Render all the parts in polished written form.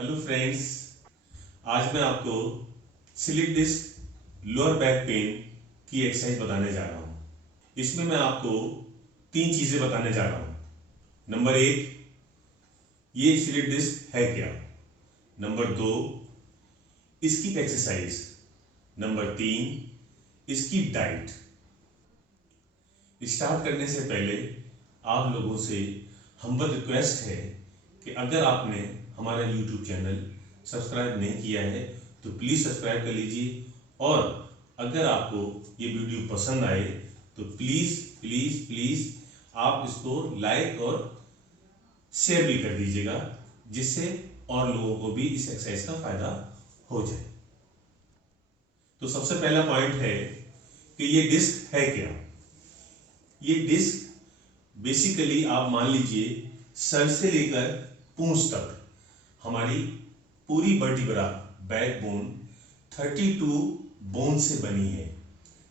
Hello friends, आज मैं आपको slip disc lower back pain की एक्सरसाइज बताने जा रहा हूँ। इसमें मैं आपको 3 चीज़ें बताने जा रहा हूँ। नंबर 1, ये स्लिप डिस्क है क्या। नंबर 2, इसकी एक्सरसाइज। नंबर 3, इसकी डाइट। स्टार्ट करने से पहले आप लोगों से हम्बल रिक्वेस्ट है कि अगर आपने हमारा YouTube चैनल सब्सक्राइब नहीं किया है तो प्लीज़ सब्सक्राइब कर लीजिए, और अगर आपको ये वीडियो पसंद आए तो प्लीज़ प्लीज़ प्लीज़ आप इसको लाइक और शेयर भी कर दीजिएगा, जिससे और लोगों को भी इस एक्सरसाइज का फायदा हो जाए। तो सबसे पहला पॉइंट है कि ये डिस्क है क्या। ये डिस्क बेसिकली आप मान लीजिए सर से लेकर पूंछ तक हमारी पूरी वर्टिब्रा बैकबोन 32 बोन से बनी है।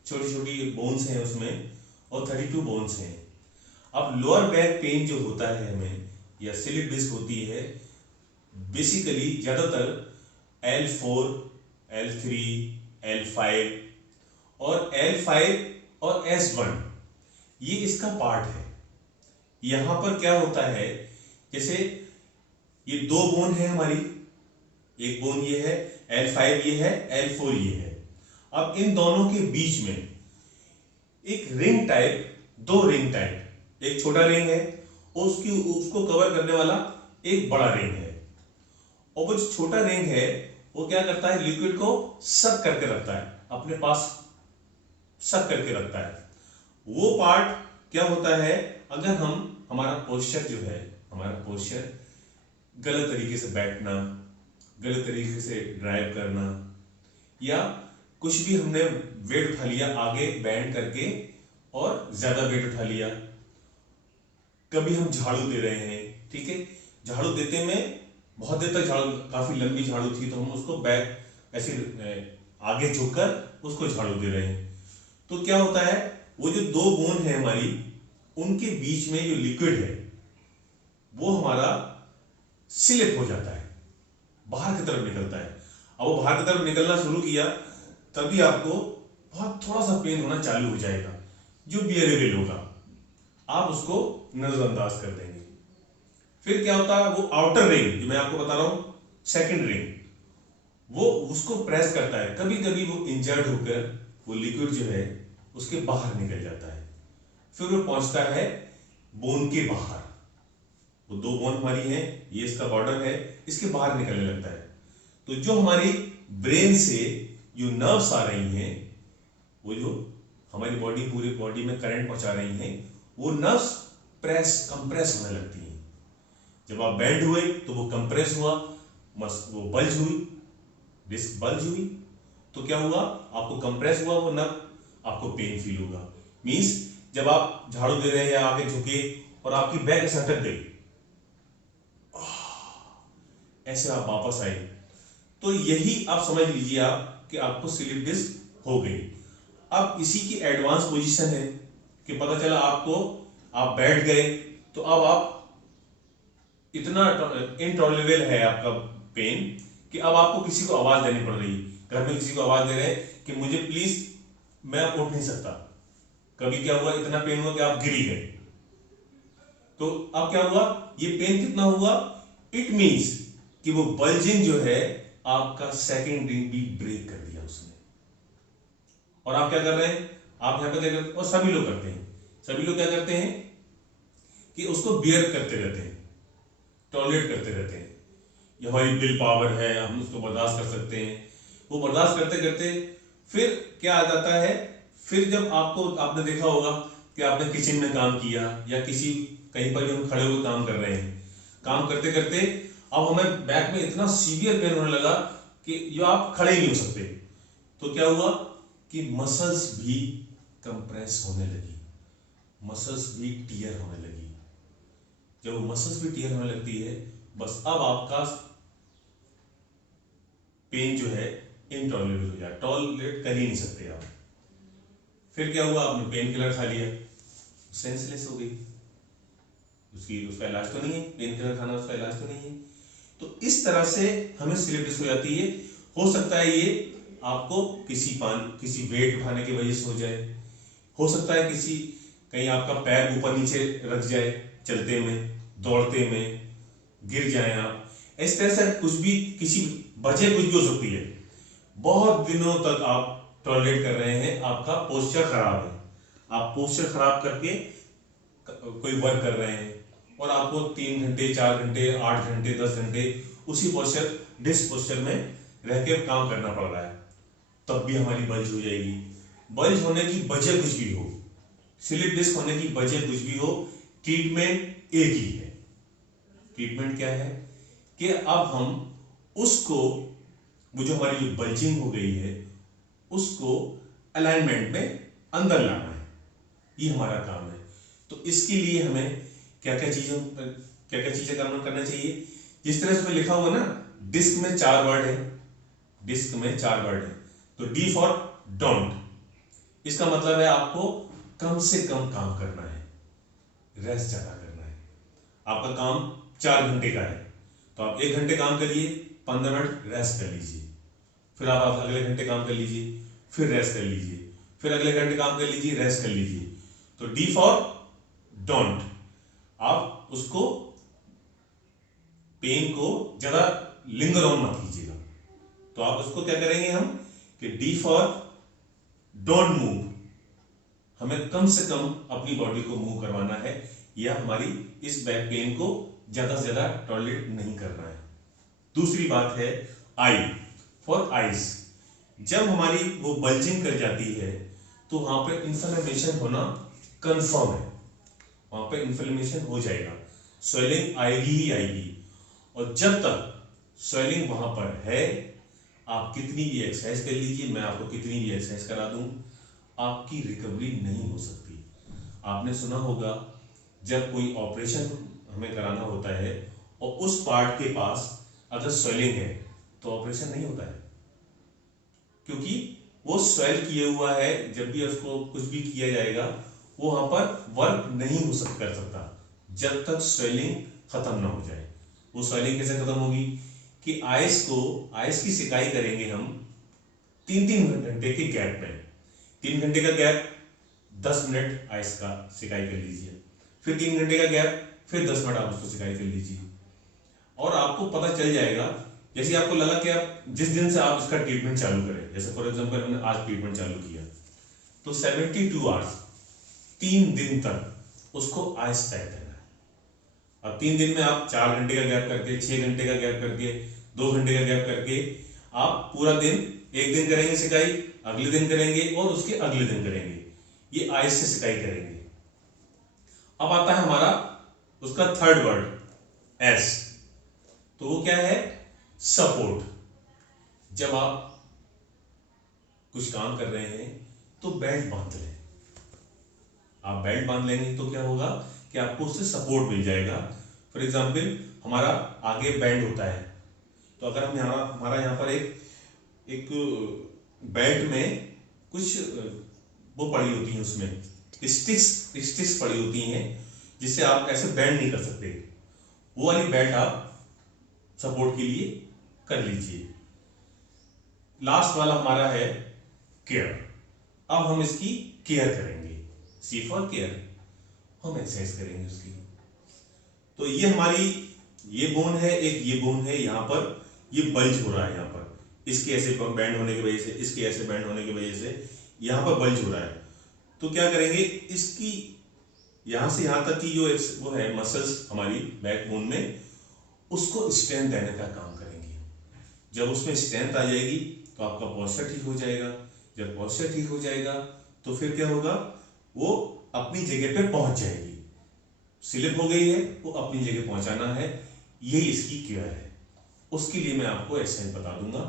छोटी छोटी बोन्स हैं उसमें और 32 बोन्स हैं। अब लोअर बैक पेन जो होता है हमें, या स्लिप डिस्क होती है, बेसिकली ज़्यादातर L4, L3, L5 और L5 और S1 ये इसका पार्ट है। यहां पर क्या होता है, जैसे ये 2 बोन है हमारी, एक बोन ये है, L5 ये है, L4 ये है। अब इन दोनों के बीच में एक रिंग टाइप, 2 रिंग टाइप, एक छोटा रिंग है और उसको कवर करने वाला एक बड़ा रिंग है। और वो जो छोटा रिंग है वो क्या करता है, लिक्विड को सक करके रखता है, अपने पास सक करके रखता है। वो पार्ट क्या होता है, अगर हमारा पोस्चर जो है, हमारा पोस्चर गलत तरीके से बैठना, गलत तरीके से ड्राइव करना, या कुछ भी हमने वेट उठा लिया आगे बैंड करके और ज्यादा वेट उठा लिया, कभी हम झाड़ू दे रहे हैं, ठीक है, झाड़ू देते में बहुत देर तक झाड़ू, काफी लंबी झाड़ू थी तो हम उसको बैक ऐसे आगे झुककर उसको झाड़ू दे रहे हैं, तो क्या होता है, वो जो 2 बोन है हमारी, उनके बीच में जो लिक्विड है वो हमारा स्लिप हो जाता है, बाहर की तरफ निकलता है। अब वो बाहर की तरफ निकलना शुरू किया तभी आपको बहुत थोड़ा सा पेन होना चालू हो जाएगा, जो बियरेबल होगा, आप उसको नजरअंदाज कर देंगे। फिर क्या होता है, वो आउटर रिंग जो मैं आपको बता रहा हूं, सेकंड रिंग, वो उसको प्रेस करता है। कभी कभी वो इंजर्ड होकर वो लिक्विड जो है उसके बाहर निकल जाता है, फिर वो पहुंचता है बोन के बाहर। वो 2 बोन हमारी हैं, ये इसका बॉर्डर है, इसके बाहर निकलने लगता है। तो जो हमारी ब्रेन से जो नर्व्स आ रही हैं, वो जो हमारी बॉडी, पूरी बॉडी में करंट पहुंचा रही हैं, वो नर्व्स कंप्रेस होने लगती हैं। जब आप बेंड हुए तो वो कंप्रेस हुआ, वो बल्ज हुई, डिस्क बल्ज हुई, तो क्या हुआ, आपको कंप्रेस हुआ वो नर्व, आपको पेन फील होगा। मींस जब आप झाड़ू दे रहे हैं या आगे झुके और आपकी बैक ऐसे अटक गई, ऐसे आप वापस आए, तो यही आप समझ लीजिए आप कि आपको स्लिप डिस्क हो गई। अब इसी की एडवांस पोजीशन है कि पता चला आपको, आप बैठ गए तो अब आप इतना इनटॉलरेबल है आपका पेन कि अब आपको किसी को आवाज देनी पड़ रही है। घर में किसी को आवाज दे रहे हैं कि मुझे प्लीज, मैं उठ नहीं सकता। कभी क्या हुआ, इतना पेन हुआ कि आप गिरी गए, तो अब क्या हुआ, ये पेन कितना हुआ, इट मींस कि वो बल्जिंग जो है आपका सेकंड रिंग भी ब्रेक कर दिया उसने। और आप क्या कर रहे हैं, आप यहां पे क्या करते हैं, और सभी लोग करते हैं, सभी लोग क्या करते हैं कि उसको बियर करते रहते हैं, टॉलरेट करते रहते हैं। ये हमारी विल पावर है, हम उसको बर्दाश्त कर सकते हैं। वो बर्दाश्त करते करते फिर क्या आ जाता है, फिर जब आपने देखा होगा कि आपने किचन में काम किया या किसी कहीं पर भी हम खड़े होकर काम कर रहे हैं, काम करते करते अब हमें बैक में इतना सीवियर पेन होने लगा कि जो आप खड़े ही नहीं हो सकते। तो क्या हुआ कि मसल्स भी कंप्रेस होने लगी, मसल्स भी टियर होने लगी। जब वो मसल्स भी टियर होने लगती है, बस अब आपका पेन जो है इनटॉलरेबल हो जाए, टॉलरेट कर ही नहीं सकते आप। फिर क्या हुआ, आपने पेन किलर खा लिया, सेंसलेस हो गई, उसका इलाज तो नहीं है, पेन किलर खाना उसका इलाज तो नहीं है। तो इस तरह से हमें स्लिप डिस्क हो जाती है। हो सकता है ये आपको किसी वेट उठाने की वजह से हो जाए, हो सकता है कहीं आपका पैर ऊपर नीचे रख जाए, चलते में दौड़ते में गिर जाए आप, इस तरह से कुछ भी किसी वजह कुछ भी हो सकती है। बहुत दिनों तक आप टॉलरेट कर रहे हैं, आपका पोस्चर खराब है, आप पोस्चर खराब करके कोई वर्क कर रहे हैं और आपको 3 घंटे 4 घंटे 8 घंटे 10 घंटे उसी डिस्क पोस्चर में रह के काम करना पड़ रहा है, तब भी हमारी बल्ज हो जाएगी। बल्ज होने की वजह कुछ भी हो, स्लिप डिस्क होने की वजह कुछ भी हो, ट्रीटमेंट एक ही है। ट्रीटमेंट क्या है कि अब हम उसको, वो जो हमारी जो बल्जिंग हो गई है उसको अलाइनमेंट में अंदर लाना है, ये हमारा काम है। तो इसके लिए हमें क्या क्या चीजें करना चाहिए। जिस तरह से लिखा हुआ ना, डिस्क में 4 वर्ड है, डिस्क में 4 वर्ड है, तो डी फॉर डोंट, इसका मतलब है आपको कम से कम काम करना है, रेस्ट ज्यादा करना है। आपका काम 4 घंटे का है तो आप 1 घंटे काम करिए, 15 मिनट रेस्ट कर लीजिए, फिर आप अगले घंटे काम कर लीजिए, फिर रेस्ट कर लीजिए, फिर अगले घंटे काम कर लीजिए, रेस्ट कर लीजिए। तो डी फॉर डोंट, आप उसको पेन को ज्यादा लिंगर ऑन मत कीजिएगा। तो आप उसको क्या करेंगे हम कि डी फॉर डोंट मूव, हमें कम से कम अपनी बॉडी को मूव करवाना है, या हमारी इस बैक पेन को ज्यादा से ज्यादा टॉलरेट नहीं करना है। दूसरी बात है आई फॉर आइज, जब हमारी वो बल्जिंग कर जाती है तो वहां पर इंफ्लेमेशन होना कंफर्म है, वहां पर इंफ्लेमेशन हो जाएगा, स्वेलिंग आएगी ही आएगी। और जब तक स्वेलिंग वहां पर है, आप कितनी भी एक्सरसाइज कर लीजिए, मैं आपको कितनी भी एक्सरसाइज करा दूं, आपकी रिकवरी नहीं हो सकती। आपने सुना होगा जब कोई ऑपरेशन हमें कराना होता है और उस पार्ट के पास अगर स्वेलिंग है तो ऑपरेशन नहीं होता है, क्योंकि वो स्वेल किए हुआ है। जब भी उसको कुछ भी किया जाएगा वो वहां पर वर्क नहीं कर सकता जब तक स्वेलिंग खत्म ना हो जाए। वो स्वेलिंग कैसे खत्म होगी कि आइस की सिकाई करेंगे हम 3-3 घंटे के गैप में। 3 घंटे का गैप, 10 मिनट आइस का सिकाई कर लीजिए, फिर 3 घंटे का गैप, फिर 10 मिनट आप उसको सिकाई कर लीजिए, और आपको पता चल जाएगा। जैसे आपको लगा कि आप जिस दिन से आप इसका ट्रीटमेंट चालू करें, जैसे फॉर एग्जांपल हमने आज ट्रीटमेंट चालू किया, तो 72 आवर्स 3 दिन तक उसको आइस पैक करना है। अब 3 दिन में आप 4 घंटे का गैप करके, 6 घंटे का गैप करके, 2 घंटे का गैप करके आप पूरा दिन, एक दिन करेंगे सिकाई, अगले दिन करेंगे और उसके अगले दिन करेंगे, ये आइस से सिकाई करेंगे। अब आता है हमारा उसका थर्ड वर्ड एस, तो वो क्या है, सपोर्ट। जब आप कुछ काम कर रहे हैं तो बेल्ट बांध लें, आप बेल्ट बांध लेंगे तो क्या होगा कि आपको उससे सपोर्ट मिल जाएगा। फॉर एग्जांपल हमारा आगे बैंड होता है, तो अगर हम हमारा यहाँ पर एक बेल्ट में कुछ वो पड़ी होती है, उसमें स्टिक्स पड़ी होती हैं जिससे आप ऐसे बैंड नहीं कर सकते, वो वाली बेल्ट आप सपोर्ट के लिए कर लीजिए। लास्ट वाला हमारा है केयर। अब हम इसकी केयर करेंगे, सी फॉर केयर, हम एक्सरसाइज करेंगे उसकी। तो ये हमारी ये बोन है, एक ये बोन है, यहाँ पर ये बल्ज हो रहा है, यहाँ पर इसके ऐसे बैंड होने की वजह से, इसके ऐसे बैंड होने की वजह से यहाँ पर बल्ज हो रहा है। तो क्या करेंगे, इसकी यहाँ से यहाँ तक की जो वो है मसल्स हमारी बैक बोन में, उसको स्ट्रेंथ देने का काम करेंगे। जब उसमें स्ट्रेंथ आ जाएगी तो आपका पोस्चर ठीक हो जाएगा। जब पोस्चर ठीक हो जाएगा तो फिर क्या होगा, वो अपनी जगह पे पहुंच जाएगी। स्लिप हो गई है, वो अपनी जगह पहुंचाना है, यही इसकी केयर है। उसके लिए मैं आपको एक्सरसाइज बता दूंगा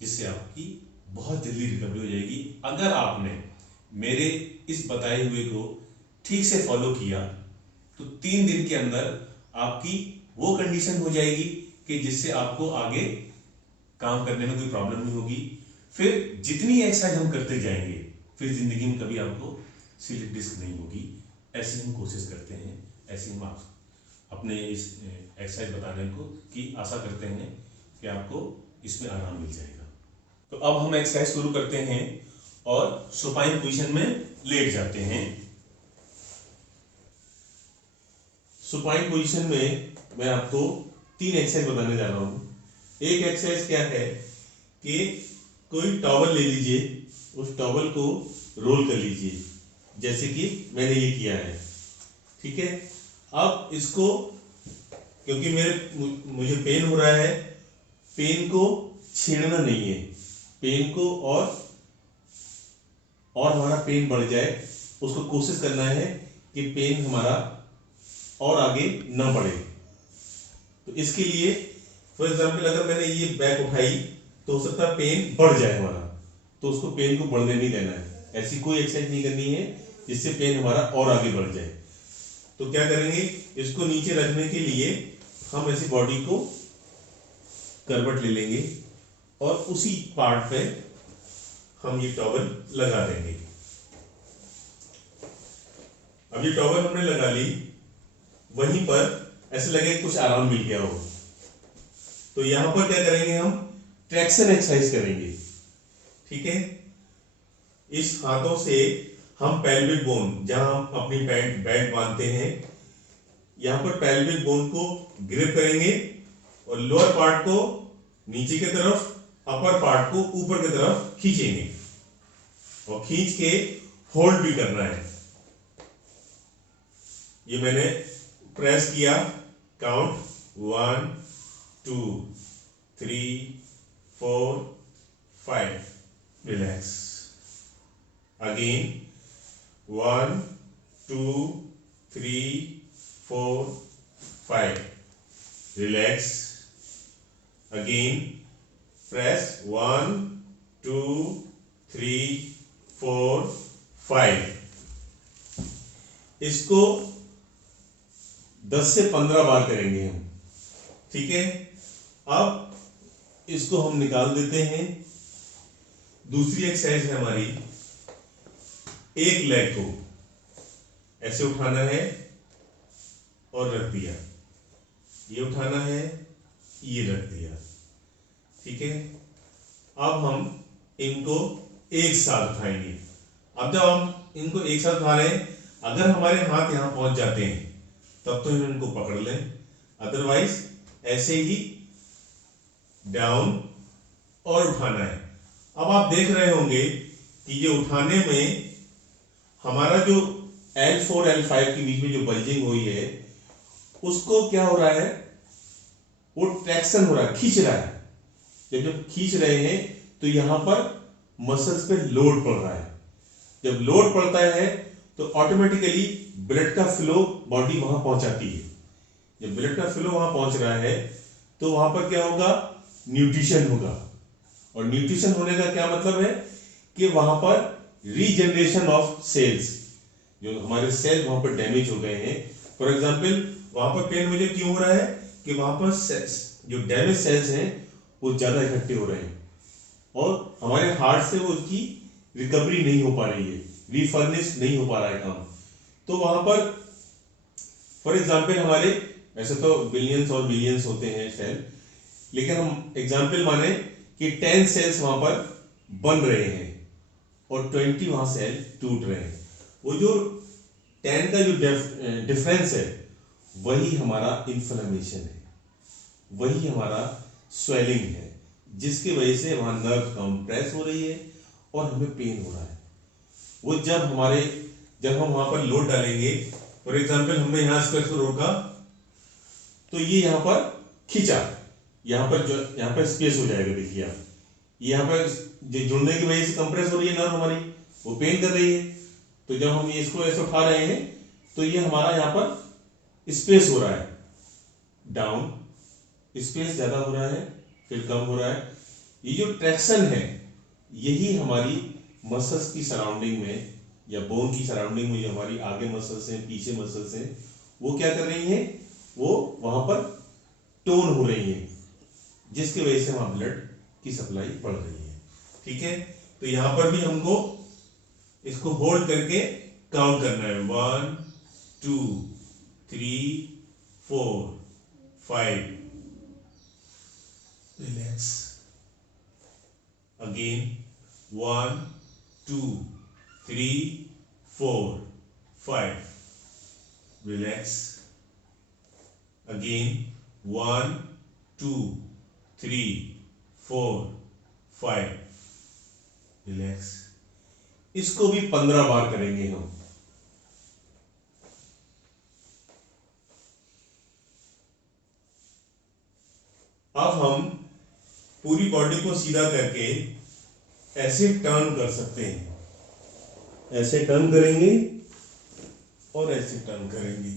जिससे आपकी बहुत जल्दी रिकवरी हो जाएगी। अगर आपने मेरे इस बताए हुए को ठीक से फॉलो किया तो 3 दिन के अंदर आपकी वो कंडीशन हो जाएगी कि जिससे आपको आगे काम करने में कोई प्रॉब्लम नहीं होगी। फिर जितनी एक्सरसाइज हम करते जाएंगे, फिर जिंदगी में कभी आपको स्लिप डिस्क नहीं होगी। ऐसी हम कोशिश करते हैं, ऐसी हम अपने इस एक्सरसाइज बताने को कि आशा करते हैं कि आपको इसमें आराम मिल जाएगा। तो अब हम एक्सरसाइज शुरू करते हैं और सुपाइन पोजीशन में लेट जाते हैं। सुपाइन पोजीशन में मैं आपको 3 एक्सरसाइज बताने जा रहा हूं। एक एक्सरसाइज क्या है कि कोई टॉवल ले लीजिए, उस टॉवल को रोल कर लीजिए, जैसे कि मैंने ये किया है, ठीक है। अब इसको, क्योंकि मुझे पेन हो रहा है, पेन को छेड़ना नहीं है, पेन को और हमारा पेन बढ़ जाए, उसको कोशिश करना है कि पेन हमारा और आगे ना बढ़े। तो इसके लिए फॉर एग्जाम्पल अगर मैंने ये बैक उठाई तो हो सकता है पेन बढ़ जाए हमारा, तो उसको पेन को बढ़ने नहीं देना है। ऐसी कोई एक्सरसाइज नहीं करनी है जिससे पेन हमारा और आगे बढ़ जाए। तो क्या करेंगे, इसको नीचे रखने के लिए हम ऐसी बॉडी को करवट ले लेंगे और उसी पार्ट पे हम ये टॉवल लगा देंगे। अब ये टॉवल हमने लगा ली, वहीं पर ऐसे लगे कुछ आराम मिल गया हो, तो यहां पर क्या करेंगे, हम ट्रैक्शन एक्सरसाइज करेंगे, ठीक है। इस हाथों से हम पेल्विक बोन, जहां हम अपनी बेल्ट बांधते हैं, यहां पर पेल्विक बोन को ग्रिप करेंगे और लोअर पार्ट को नीचे की तरफ, अपर पार्ट को ऊपर की तरफ खींचेंगे और खींच के होल्ड भी करना है। ये मैंने प्रेस किया, count 1 2 3 4 5, relax again 1 2 3 4 5, relax again, press 1 2 3 4 5। इसको 10 से 15 बार करेंगे हम, ठीक है। अब इसको हम निकाल देते हैं। दूसरी एक्सरसाइज है हमारी, एक लेग को ऐसे उठाना है और रख दिया, ये उठाना है, ये रख दिया, ठीक है। अब हम इनको एक साथ उठाएंगे। अब जब हम इनको एक साथ उठा रहे हैं, अगर हमारे हाथ यहां पहुंच जाते हैं तब तो हम इनको पकड़ लें, अदरवाइज ऐसे ही डाउन और उठाना है। अब आप देख रहे होंगे कि ये उठाने में हमारा जो L4 L5 के बीच में जो बल्जिंग हुई है, उसको क्या हो रहा है, वो ट्रैक्शन हो रहा है, खींच रहा है। जब खींच रहे हैं तो यहां पर मसल्स पे लोड पड़ रहा है। जब लोड पड़ता है तो ऑटोमेटिकली ब्लड का फ्लो बॉडी वहां पहुंचाती है। जब ब्लड का फ्लो वहां पहुंच रहा है तो वहां पर क्या होगा, न्यूट्रिशन होगा। और न्यूट्रिशन होने का क्या मतलब है कि वहां पर रीजनरेशन ऑफ सेल्स, जो हमारे सेल वहां पर डैमेज हो गए हैं, फॉर एग्जांपल वहां पर पेन मुझे क्यों हो रहा है कि वहां पर जो डैमेज सेल्स हैं वो ज्यादा इकट्ठे हो रहे हैं और हमारे हार्ट से वो उसकी रिकवरी नहीं हो पा रही है, रीफर्निश नहीं हो पा रहा है काम। तो वहां पर फॉर एग्जांपल हमारे ऐसे तो बिलियंस और बिलियंस होते हैं सेल, लेकिन हम एग्जांपल माने कि 10 सेल्स वहां पर बन रहे हैं और 20 वहां सेल टूट रहे हैं। वो जो 10 का जो डिफरेंस है वही हमारा इन्फ्लेमेशन है, वही हमारा स्वेलिंग है, जिसकी वजह से वहां नर्व कंप्रेस हो रही है और हमें पेन हो रहा है। वो जब हम वहां पर लोड डालेंगे, फॉर एग्जांपल हमने यहां इसको रोका तो ये यहां पर खींचा, यहां पर स्पेस हो जाएगा, देखिए आप यहां पर जो जुड़ने की वजह से कंप्रेस हो रही है नर्व हमारी, वो पेन कर रही है। तो जब हम इसको ऐसे उठा रहे हैं तो ये हमारा यहां पर स्पेस हो रहा है, डाउन स्पेस ज्यादा हो रहा है, फिर कम हो रहा है। ये जो ट्रैक्शन है यही हमारी मसल्स की सराउंडिंग में या बोन की सराउंडिंग में, जो हमारी आगे मसल्स हैं, पीछे मसल्स हैं, वो क्या कर रही हैं, वो वहां पर टोन हो रही हैं, जिसकी वजह से वहां ब्लड की सप्लाई बढ़ रही है, ठीक है। तो यहां पर भी हमको इसको होल्ड करके काउंट करना है, 1 2 3 4 5 relax again 1 2 3 4 5 relax again 1 2 3 4 5 relax. इसको भी 15 बार करेंगे हम। अब हम पूरी बॉडी को सीधा करके ऐसे टर्न कर सकते हैं। ऐसे टर्न करेंगे और ऐसे टर्न करेंगे।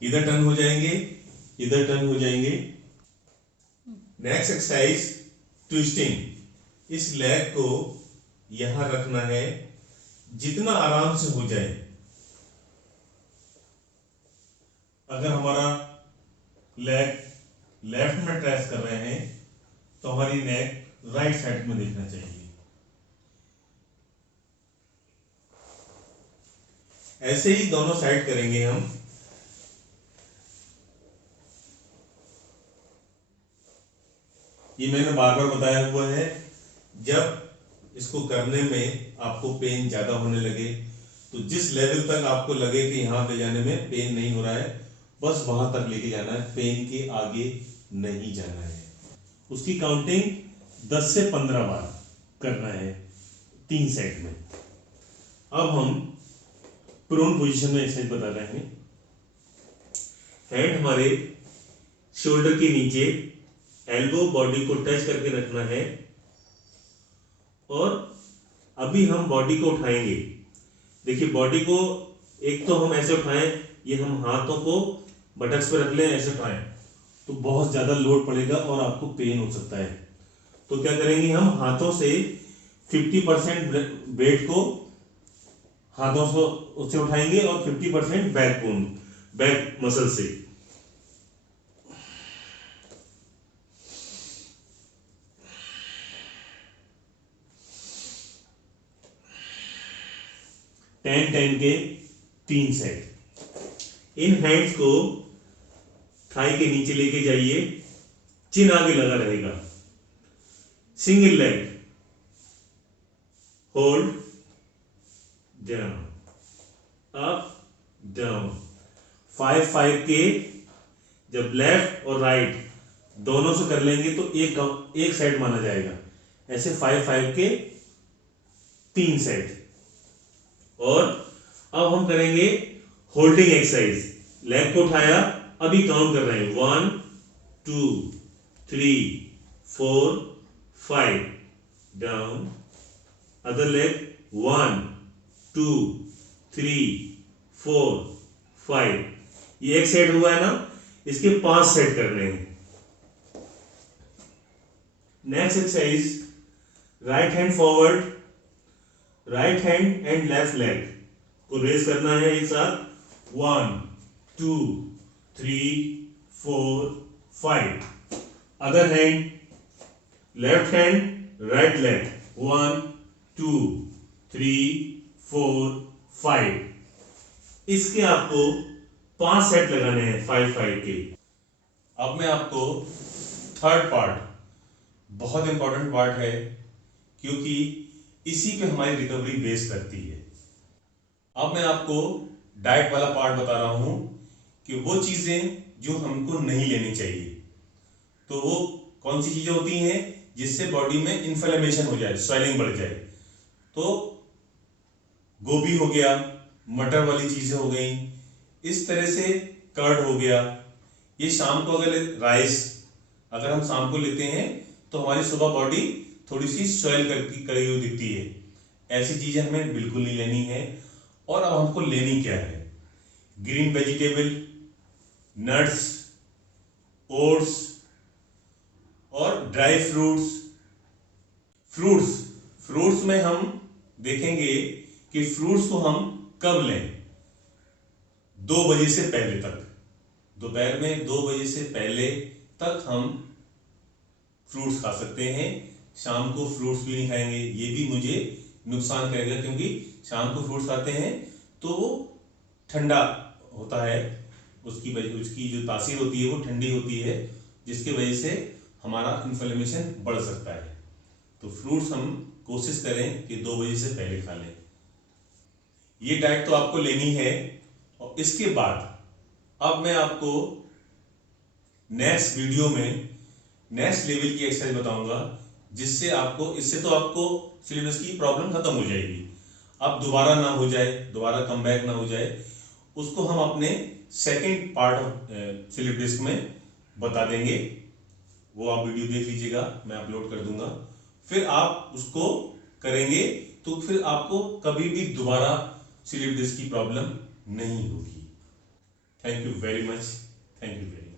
इधर टर्न हो जाएंगे, इधर टर्न हो जाएंगे। Next exercise twisting. इस लेग को यहां रखना है, जितना आराम से हो जाए। अगर हमारा लेग लेफ्ट में ट्रेस कर रहे हैं तो हमारी नेक राइट साइड में देखना चाहिए। ऐसे ही दोनों साइड करेंगे हम। ये मैंने बार बार बताया हुआ है, जब इसको करने में आपको पेन ज्यादा होने लगे तो जिस लेवल तक आपको लगे कि यहां पे जाने में पेन नहीं हो रहा है, बस वहां तक लेके जाना है, पेन के आगे नहीं जाना है। उसकी काउंटिंग 10 से 15 बार करना है 3 सेट में। अब हम प्रोन पोजीशन में एक्सरसाइज बता रहे हैं। हैंड हमारे शोल्डर के नीचे, एल्बो बॉडी को टच करके रखना है और अभी हम बॉडी को उठाएंगे। देखिए बॉडी को एक तो हम ऐसे उठाएं, ये हम हाथों को बटक्स पे रख लें, ऐसे उठाएं तो बहुत ज्यादा लोड पड़ेगा और आपको पेन हो सकता है। तो क्या करेंगे, हम हाथों से 50% वेट को हाथों से उससे उठाएंगे और 50% बैक मसल से। टेन के 3 सेट। इन हैंड्स को थाई के नीचे लेके जाइए, चिन आगे लगा रहेगा। Single leg, hold down, up down. 5 के जब लेफ्ट और राइट दोनों से कर लेंगे तो एक साइड माना जाएगा। ऐसे 5 के 3 सेट। और अब हम करेंगे होल्डिंग एक्सरसाइज। लेग को उठाया, अभी काउंट कर रहे हैं 1 2 3 4 5 डाउन। Other leg 1 2 3 4 5। ये एक सेट हुआ है ना, इसके 5 सेट करने हैं। Next exercise, right hand forward, right hand and left leg को रेज करना है एक साथ। 1 2 3 4 5। Other hand, left hand right leg, 1 2 3 4 5। इसके आपको 5 सेट लगाने हैं 5 के। अब मैं आपको थर्ड पार्ट, बहुत इंपॉर्टेंट पार्ट है क्योंकि इसी पे हमारी रिकवरी बेस करती है। अब मैं आपको डाइट वाला पार्ट बता रहा हूं कि वो चीजें जो हमको नहीं लेनी चाहिए। तो वो कौन सी चीजें होती हैं जिससे बॉडी में इन्फ्लेमेशन हो जाए, स्वेलिंग बढ़ जाए। तो गोभी हो गया, मटर वाली चीजें हो गई, इस तरह से कर्ड हो गया। ये शाम को अगर राइस अगर हम शाम को लेते हैं तो हमारी सुबह बॉडी थोड़ी सी स्वेल करी हुई दिखती है। ऐसी चीजें हमें बिल्कुल नहीं लेनी है। और अब हमको लेनी क्या है, ग्रीन वेजिटेबल, नट्स, ओट्स और ड्राई फ्रूट्स। फ्रूट्स में हम देखेंगे कि फ्रूट्स को हम कब लें, 2 बजे से पहले तक। दोपहर में 2 बजे से पहले तक हम फ्रूट्स खा सकते हैं। शाम को फ्रूट्स भी नहीं खाएंगे, ये भी मुझे नुकसान करेगा क्योंकि शाम को फ्रूट्स खाते हैं तो वो ठंडा होता है उसकी जो तासीर होती है वो ठंडी होती है, जिसकी वजह से हमारा इन्फ्लेमेशन बढ़ सकता है। तो फ्रूट्स हम कोशिश करें कि 2 बजे से पहले खा लें। ये डाइट तो आपको लेनी है। और इसके बाद अब मैं आपको नेक्स्ट वीडियो में नेक्स्ट लेवल की एक्सरसाइज बताऊंगा, जिससे इससे तो आपको स्लिप डिस्क की प्रॉब्लम खत्म हो जाएगी। अब दोबारा ना हो जाए, दोबारा कम बैक ना हो जाए, उसको हम अपने second part of slip disc में बता देंगे। वो आप वीडियो देख लीजिएगा, मैं अपलोड कर दूंगा। फिर आप उसको करेंगे तो फिर आपको कभी भी दोबारा स्लिप डिस्क की प्रॉब्लम नहीं होगी। Thank you very much. Thank you very much.